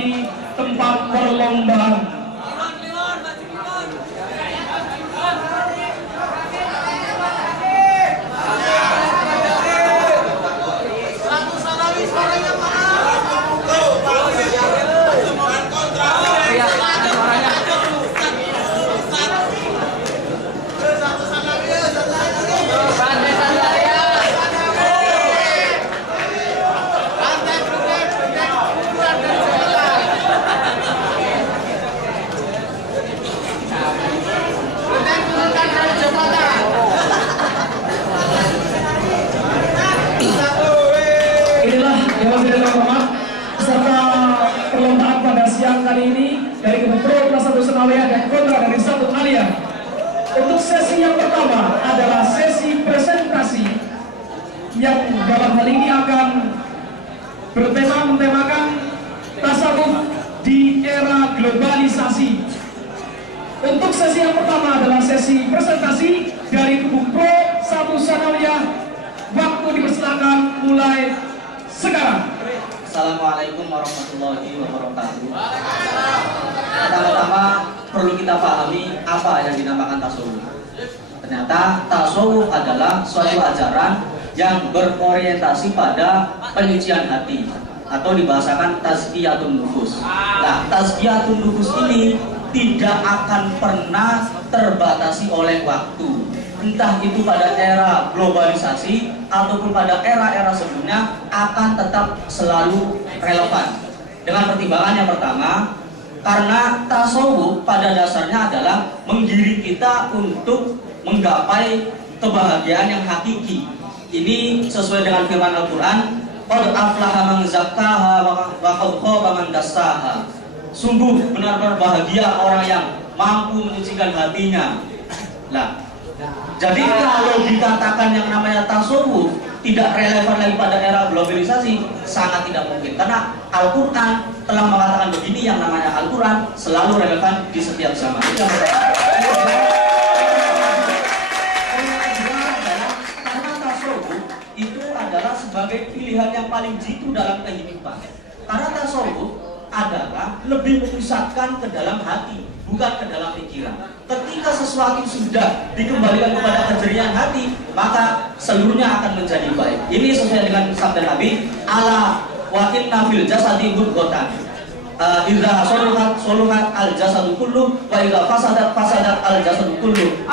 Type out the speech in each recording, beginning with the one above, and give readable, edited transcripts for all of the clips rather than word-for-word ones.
menjadi tempat perlombaan. Perlombaan pada siang kali ini dari Pro kelas 1 Senawiah dan Kontra dari 1 Alia. Untuk sesi yang pertama adalah sesi presentasi yang dalam hal ini akan mentemakan tasawuf di era globalisasi. Untuk sesi yang pertama adalah sesi presentasi dari kubu Pro 1 Senawiah. Waktu dipersilakan mulai sekarang. Assalamualaikum warahmatullahi wabarakatuh. Pertama-tama perlu kita pahami apa yang dinamakan tasawuf. Ternyata tasawuf adalah suatu ajaran yang berorientasi pada penyucian hati atau dibahasakan tazkiyatun nufus. Nah, tazkiyatun nufus ini tidak akan pernah terbatasi oleh waktu. Entah itu pada era globalisasi ataupun pada era-era sebelumnya akan tetap selalu relevan. Dengan pertimbangan yang pertama, karena tasawuf pada dasarnya adalah menggiring kita untuk menggapai kebahagiaan yang hakiki. Ini sesuai dengan firman Al-Quran, qad aflaha man zakkaha wa qad khaba man dassaha. Sungguh benar-benar bahagia orang yang mampu menyucikan hatinya. Nah, jadi kalau dikatakan yang namanya tasawuf tidak relevan lagi pada era globalisasi, sangat tidak mungkin. Karena Al-Quran telah mengatakan begini, yang namanya Al-Quran selalu relevan di setiap zaman. Karena tasawuf itu adalah sebagai pilihan yang paling jitu dalam kehidupan. Karena tasawuf adalah lebih memusatkan ke dalam hati, bukan ke dalam pikiran. Ketika sesuatu sudah dikembalikan kepada kejerihan hati, maka seluruhnya akan menjadi baik. Ini sesuai dengan sabda Nabi, ala wa inna fil jasadi mudghatan. Idza soluhat al jasadu kullu wa idza fasadat al jasadu kullu.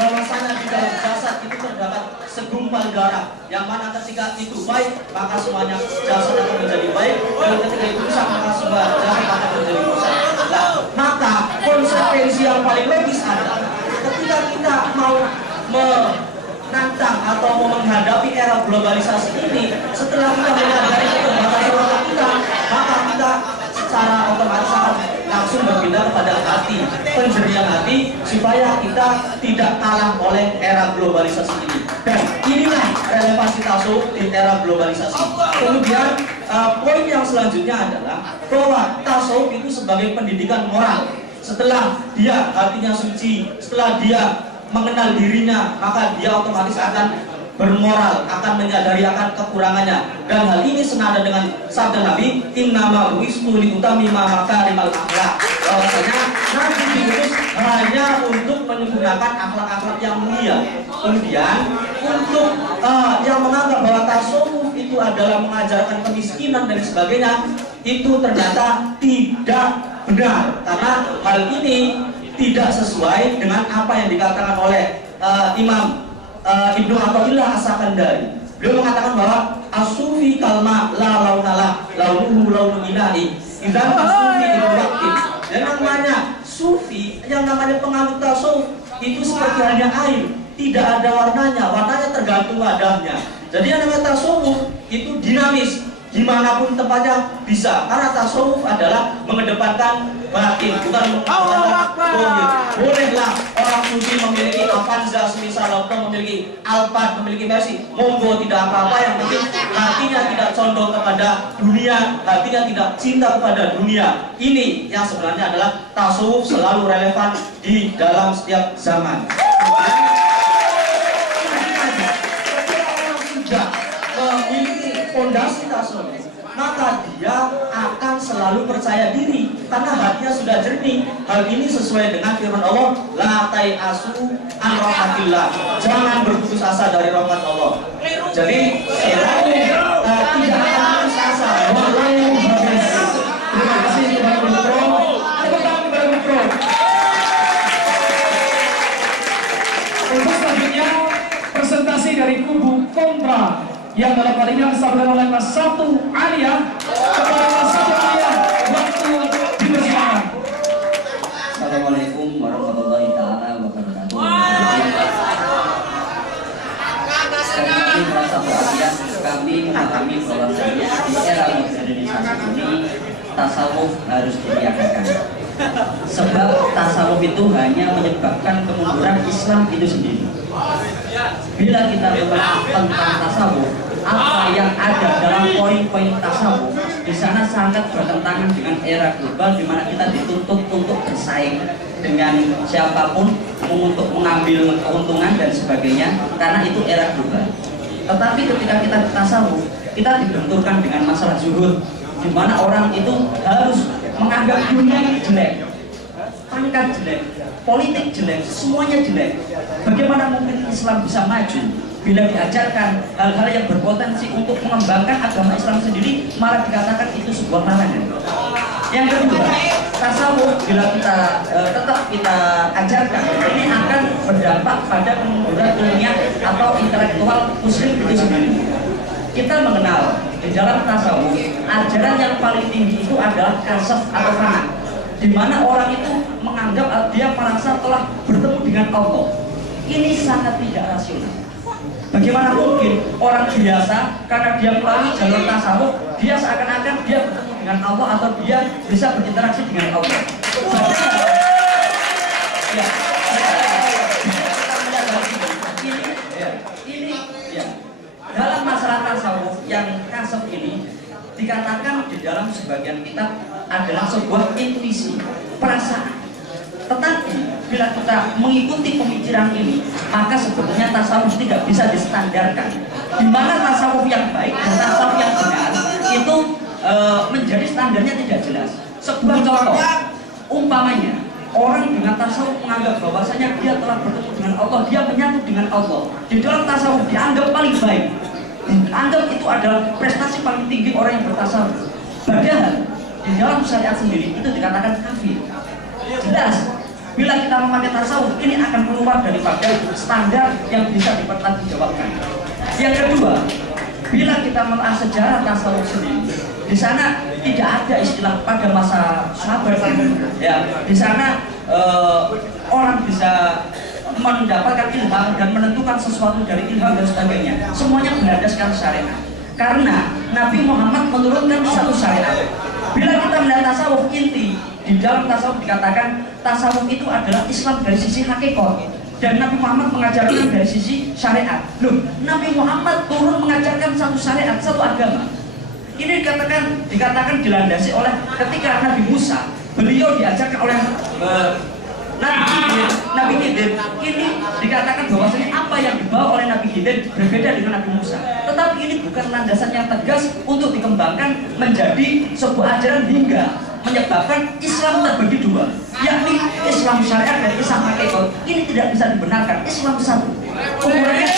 Bahwasanya di dalam jasad itu terdapat segumpal darah, yang mana ketika itu baik maka semuanya jasad akan menjadi baik, dan ketika itu rusak maka semua jasad akan menjadi rusak. Nah, maka konsekuensi yang paling logis adalah ketika kita mau menantang atau mau menghadapi era globalisasi ini, setelah kita menyadari keterbatasan waktu kita, maka kita secara otomatis akan langsung berpindah kepada hati, penjerihan hati, supaya kita tidak kalah oleh era globalisasi ini. Dan inilah relevansi tasawuf di era globalisasi. Kemudian poin yang selanjutnya adalah bahwa tasawuf itu sebagai pendidikan moral. Setelah dia hatinya suci, setelah dia mengenal dirinya, maka dia otomatis akan bermoral, akan menyadari akan kekurangannya. Dan hal ini senada dengan sabda Nabi, innama bu'istu liutamima makarimal akhlak. Bahwasanya Nabi diutus hanya untuk menyempurnakan akhlak-akhlak yang mulia. Kemudian untuk yang menganggap bahwa tasawuf itu adalah mengajarkan kemiskinan dan sebagainya, itu ternyata tidak benar, karena hal ini tidak sesuai dengan apa yang dikatakan oleh Imam Ibnu Athaillah As-Sakandari. Beliau mengatakan bahwa as-sufi kalma la launala launuhu launu inahi idzan as-sufi itu. Dan namanya sufi, yang namanya penganut tasawuf itu seperti halnya air, tidak ada warnanya, warnanya tergantung wadahnya. Jadi yang namanya tasawuf itu dinamis, dimanapun tempatnya bisa, karena tasawuf adalah mengedepankan batin, bukan mengedepankan zahir. Bolehlah orang suci memiliki Avanza, semisal atau memiliki Alphard, memiliki Mercy, monggo, tidak apa-apa. Yang penting hatinya tidak condong kepada dunia, hatinya tidak cinta kepada dunia. Ini yang sebenarnya adalah tasawuf selalu relevan di dalam setiap zaman. Ketika orang sudah memiliki fondasi tasawuf, maka dia akan selalu percaya diri karena hatinya sudah jernih. Hal ini sesuai dengan firman Allah, la tai'asu an rahmatillah, jangan berputus asa dari rahmat Allah. Jadi selalu tidak akan putus asa. Terima kasih kepada Guru Pro. Tepuk tangan kepada Guru Pro. Untuk selanjutnya presentasi dari kubu kontra yang dalam kali ini disampaikan oleh kelas 1 Alia. Kepada kelas 1 Alia, waktu dipersilakan. Assalamualaikum warahmatullahi taala wabarakatuh. Kami merasa bahagia, kami memahami bahwasanya di era modernisasi ini tasawuf harus ditiadakan. Sebab tasawuf itu hanya menyebabkan kemunduran Islam itu sendiri. Bila kita membahas tentang tasawuf, apa yang ada dalam poin-poin tasawuf di sana sangat bertentangan dengan era global di mana kita dituntut untuk bersaing dengan siapapun untuk mengambil keuntungan dan sebagainya, karena itu era global. Tetapi ketika kita tasawuf, kita dibenturkan dengan masalah zuhud, di mana orang itu harus menganggap dunia jelek, pangkat jelek, politik jelek, semuanya jelek. Bagaimana mungkin Islam bisa maju bila diajarkan hal-hal yang berpotensi untuk mengembangkan agama Islam sendiri, malah dikatakan itu sebuah larangan. Yang kedua, tasawuf bila kita tetap kita ajarkan, ini akan berdampak pada kemunduran ilmiah atau intelektual muslim itu sendiri. Kita mengenal di dalam tasawuf, ajaran yang paling tinggi itu adalah kasaf atau fana, di mana orang itu menganggap dia merasa telah bertemu dengan Allah. Ini sangat tidak rasional. Bagaimana mungkin orang biasa karena dia melalui jalur tasawuf, dia seakan-akan dia bertemu dengan Allah atau dia bisa berinteraksi dengan Allah. Dalam masalah tasawuf yang kasaf ini dikatakan di dalam sebagian kitab adalah sebuah intuisi, perasaan. Tetapi bila kita mengikuti pemikiran ini, maka sebetulnya tasawuf tidak bisa distandarkan. Di mana tasawuf yang baik dan tasawuf yang benar itu menjadi standarnya tidak jelas. Sebuah contoh, umpamanya orang dengan tasawuf menganggap bahwasanya dia telah bertemu dengan Allah, dia menyatu dengan Allah. Di dalam tasawuf dianggap paling baik, dianggap itu adalah prestasi paling tinggi orang yang bertasawuf. Padahal di dalam syariat sendiri itu dikatakan kafir. Jelas, bila kita memakai tasawuf ini akan keluar daripada standar yang bisa dipertanggungjawabkan. Yang kedua, bila kita menelaah sejarah tasawuf sendiri, di sana tidak ada istilah pada masa sahabat. Ya, di sana orang bisa mendapatkan ilham dan menentukan sesuatu dari ilham dan sebagainya. Semuanya berlandaskan syariat. Karena Nabi Muhammad menurunkan satu syariat. Bila kita melihat tasawuf, inti di dalam tasawuf dikatakan tasawuf itu adalah Islam dari sisi hakikat, dan Nabi Muhammad mengajarkan dari sisi syariat. Loh, Nabi Muhammad turun mengajarkan satu syariat, satu agama. Ini dikatakan dilandasi oleh ketika Nabi Musa, beliau diajarkan oleh Nabi Khidir. Ini dikatakan bahwasanya apa yang dibawa oleh Nabi Khidir berbeda dengan Nabi Musa. Tetapi ini bukan landasan yang tegas untuk dikembangkan menjadi sebuah ajaran hingga menyebabkan Islam terbagi dua, yakni Islam syariat dan Islam hakikat. Ini tidak bisa dibenarkan. Islam satu, ukurannya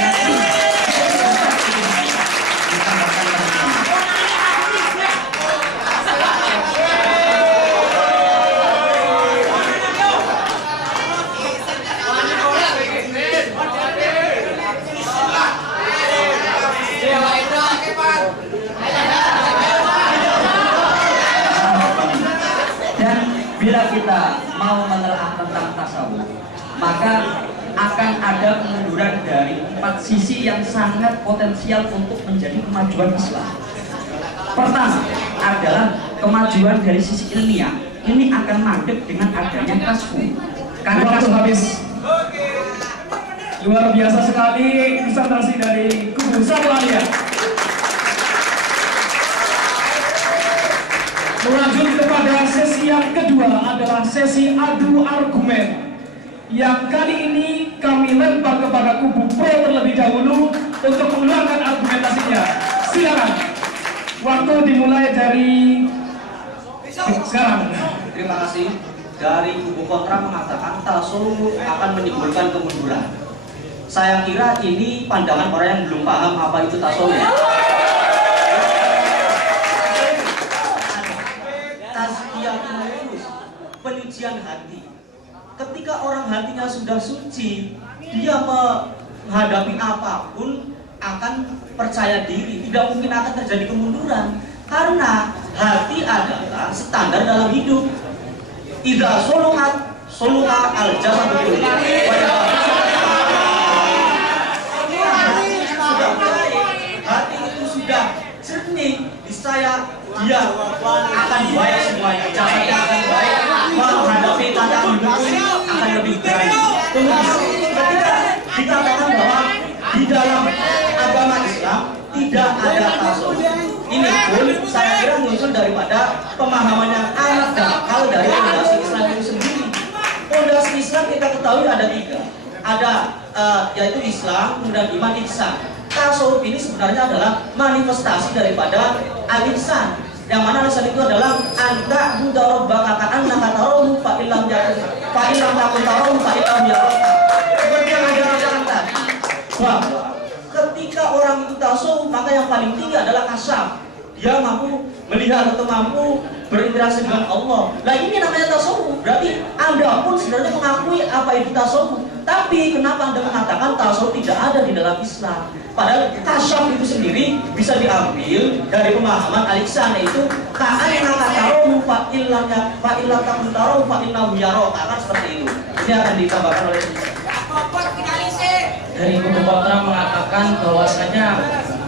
bila kita mau menelaah tentang tasawuf, maka akan ada kemunduran dari 4 sisi yang sangat potensial untuk menjadi kemajuan Islam. Pertama adalah kemajuan dari sisi ilmiah. Ini akan mandek dengan adanya kasfu. Karena waktu habis. Luar biasa sekali presentasi dari kubu satu Alia. Melanjut kepada sesi yang kedua adalah sesi adu argumen. Yang kali ini kami lempar kepada kubu pro terlebih dahulu untuk mengeluarkan argumentasinya. Silakan. dimulai dari sekarang. Terima kasih. Dari kubu kontra mengatakan tasawuf akan menimbulkan kemunduran. Saya kira ini pandangan orang yang belum paham apa itu tasawuf. Tazkiyatun nufus, penyucian hati. Ketika orang hatinya sudah suci, dia menghadapi apapun akan percaya diri, tidak mungkin akan terjadi kemunduran. Karena hati adalah standar dalam hidup. Idza soluhat al-jasadu kullu. Hati itu sudah jernih, niscaya dia akan baik semuanya. Jasadnya akan baik, menghadapi tantangan hidup akan lebih berani. Ketika dikatakan bahwa di dalam agama Islam tidak ada tasawuf, ini pun saya kira muncul daripada pemahaman yang amat dangkal dari fondasi Islam itu sendiri. Fondasi Islam kita ketahui ada 3, ada yaitu Islam, kemudian iman, ihsan. Tasawuf ini sebenarnya adalah manifestasi daripada al-ihsan, yang mana alasan itu adalah anta mudarabaka ka'annaka tarahu fa illam takun tarahu fa illam yaraka. Seperti yang ada katakan tadi, bahwa ketika orang itu tasawuf, maka yang paling tinggi adalah kasam. Dia mampu melihat atau mampu berinteraksi dengan Allah. Nah ini namanya tasawuf. Berarti Anda pun sebenarnya mengakui apa itu tasawuf. Tapi kenapa Anda mengatakan tasawuf tidak ada di dalam Islam? Padahal kasam itu sendiri bisa diambil dari pemahaman al-ihsan, yaitu ka'annaka tarahu fa illam takun tarahu fa innahu yaraka, kan seperti itu. Ini akan ditambahkan oleh Dari kubu kontra mengatakan bahwasanya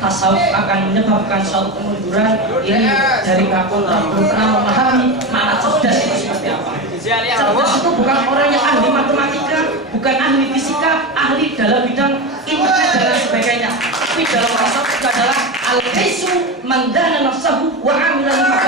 tasawuf akan menyebabkan suatu kemunduran. Ini dari kontra belum pernah memahami mana cerdas itu seperti apa. Cerdas itu bukan orang yang ahli matematika, bukan ahli fisika, ahli dalam bidang internet dan lain sebagainya. Tapi dalam tasawuf itu adalah al-kaisu man dana nafsahu wa amila lima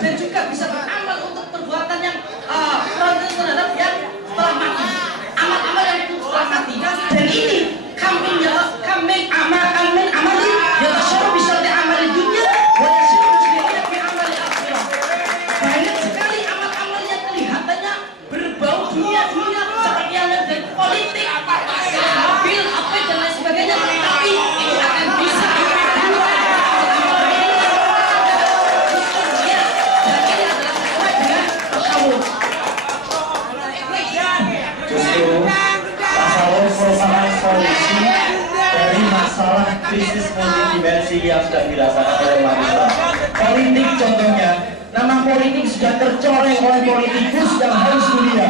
dan juga bisa beramal untuk perbuatan yang terhadap yang telah mati, amal-amal yang telah mati. Dan ini kambing amali yang tasyarru bisa diamali dunia wa yasiru muslimina fi amali akhirah. Banyak sekali amal-amal yang kelihatannya berbau dunia seperti yang dari politik, mobil, apa dan lain sebagainya, tapi ini akan bisa merupakan solusi dari masalah krisis multidimensi yang sedang dirasakan oleh manusia. Politik contohnya, nama politik sudah tercoreng oleh politikus yang haus dunia.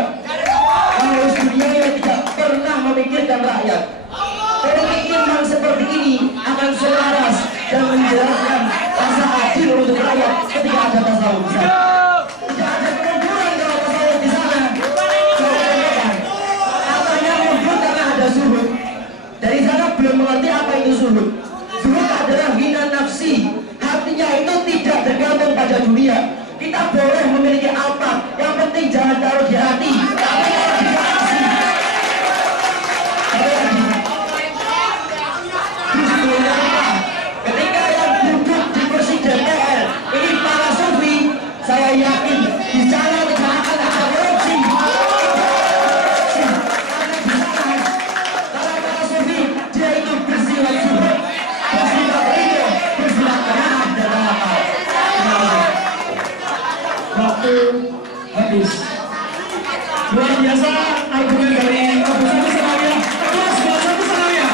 Haus dunia yang tidak pernah memikirkan rakyat. Politik iman seperti ini akan selaras dan menjelaskan rasa adil untuk rakyat ketika ada tasawuf di sana. Tidak ada kemunduran kalau tasawuf di sana. Zuhud. Dari sana belum mengerti apa itu zuhud. Zuhud adalah hina nafsi. Hatinya itu tidak tergantung pada dunia. Kita boleh memiliki apa, yang penting jangan taruh di hati, tapi taruh di nafsi. Ketika yang duduk di kursi DPR ini para sufi, saya yakin di sana tidak akan ada korupsi. Waktu habis. Luar biasa argumen dari Abu Satu Sanawiyah. Kelas 21 Sanawiyah.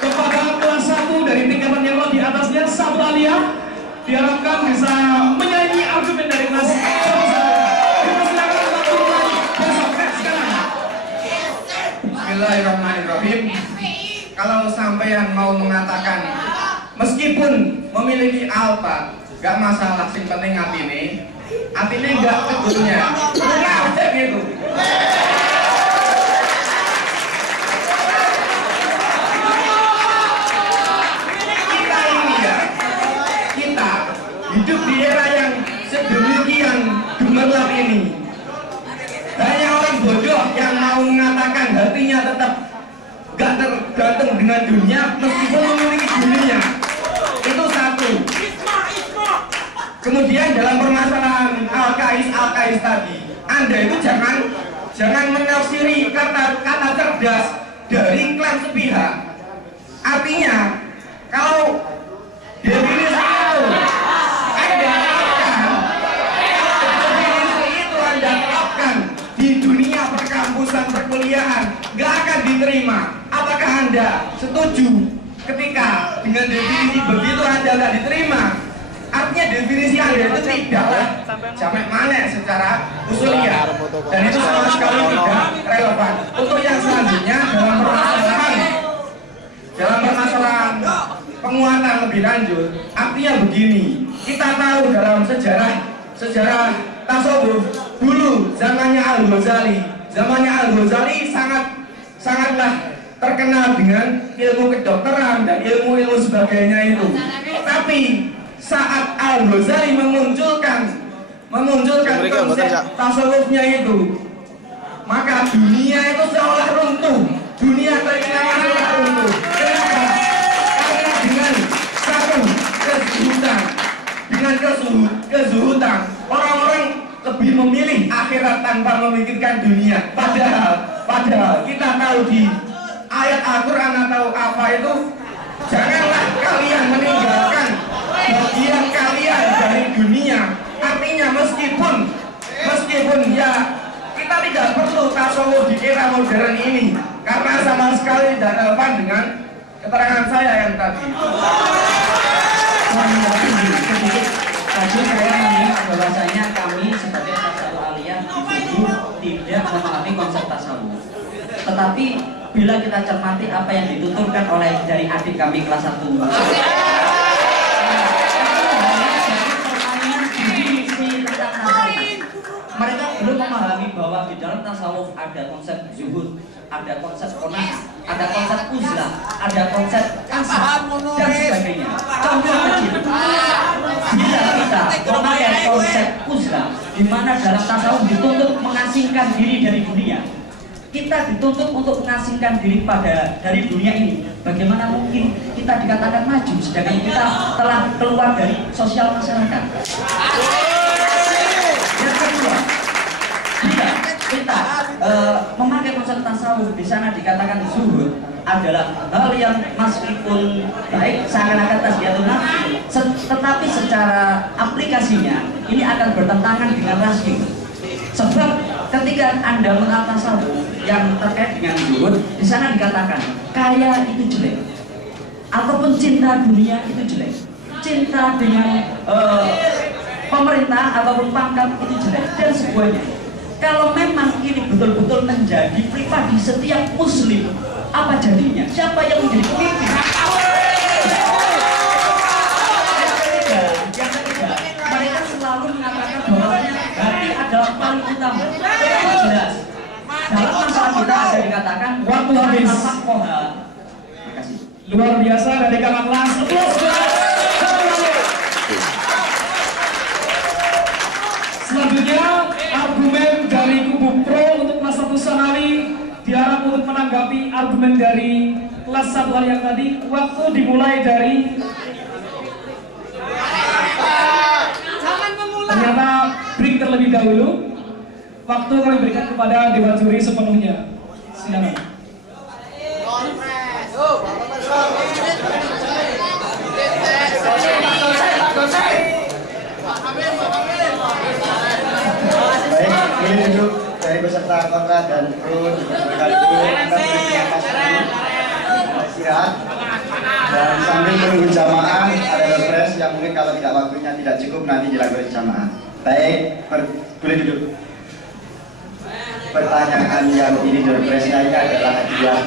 Kepada kelas 1 dari tingkatan yang lebih atasnya, satu aliyah diharapkan bisa menyanyi argumen dari kelas 1 Sanawiyah. Silakan waktu mulai besok sekarang. Bismillahirrahmanirrahim. Kalau sampean mau mengatakan meskipun memiliki alfa, gak masalah, sing penting atine gak tegurnya. Kenapa gitu? Kita ini ya, kita hidup di era yang sedemikian gemerlap ini. ini. Banyak orang bodoh yang mau mengatakan hatinya tetap gak tergantung dengan dunia meskipun memiliki dunia. Itu satu. Kemudian dalam permasalahan Al-Kais tadi, Anda itu jangan menafsiri kata cerdas dari klaim sepihak. Artinya, kalau definisi itu Anda terapkan di dunia perkampusan perkuliahan, nggak akan diterima. Apakah Anda setuju ketika dengan definisi begitu Anda nggak diterima? Artinya definisi Anda itu tidaklah jamek manek secara usuliyah, dan itu sama sekali tidak relevan. Untuk yang selanjutnya dalam permasalahan penguatan lebih lanjut, artinya begini, kita tahu dalam sejarah tasawuf dulu zamannya Al-Ghazali sangatlah terkenal dengan ilmu kedokteran dan ilmu sebagainya itu. Tapi saat Al-Ghazali memunculkan konsep tasawufnya itu, maka dunia itu seolah runtuh. Dunia keinginan seolah runtuh. Kenapa? Karena dengan satu kezuhudan, orang-orang lebih memilih akhirat tanpa memikirkan dunia. Padahal kita tahu di ayat Al-Quran atau apa itu, janganlah kalian meninggalkan bagian kalian dari dunia. Artinya meskipun ya kita tidak perlu tasawuf di era modern ini, karena sama sekali tidak relevan dengan keterangan saya yang tadi. Tadi saya mengingat bahwasanya kami sebagai tasawuf aliyah tidak memahami konsep tasawuf. Tetapi bila kita cermati apa yang dituturkan oleh dari adik kami kelas 1, mereka belum memahami bahwa di dalam tasawuf ada konsep zuhud, ada konsep qanaah, ada konsep uzlah, ada konsep kasar dan sebagainya. Contoh kecil, bila kita memakai konsep uzlah, di mana dalam tasawuf dituntut mengasingkan diri dari dunia, kita dituntut untuk mengasingkan diri dari dunia ini. Bagaimana mungkin kita dikatakan maju sedangkan kita telah keluar dari sosial masyarakat? Yang kedua, bila kita memakai konsep tasawuf, di sana dikatakan zuhud adalah hal yang meskipun baik seakan-akan tasbiyatun nafsi, tetapi secara aplikasinya ini akan bertentangan dengan rasyid. Sebab ketika Anda mengenal tasawuf yang terkait dengan zuhud, di sana dikatakan kaya itu jelek, ataupun cinta dunia itu jelek, cinta dengan pemerintah ataupun pangkat itu jelek dan semuanya. Kalau memang ini betul-betul menjadi pribadi setiap muslim, apa jadinya? Siapa yang menjadi pemimpin? Yang ketiga, mereka selalu mengatakan bahwasanya hati adalah paling utama. Jelas. Dalam masalah kita ada dikatakan waktu habis. Makasih. Luar biasa dari kakak kelas. Selanjutnya argumen dari kubu pro untuk kelas 1 Sanawi diharap untuk menanggapi argumen dari kelas 1 yang tadi. Waktu dimulai dari ternyata break terlebih dahulu. Waktu kami berikan kepada Dewan Juri sepenuhnya. Silakan. Baik, ini duduk dari peserta kontra dan pro sekaligus kita istirahat dan sambil menunggu jamaah ada refresh yang mungkin kalau tidak waktunya tidak cukup nanti dilakukan jamaah. Baik, boleh duduk. Pertanyaan yang ini refreshnya ini adalah hadiah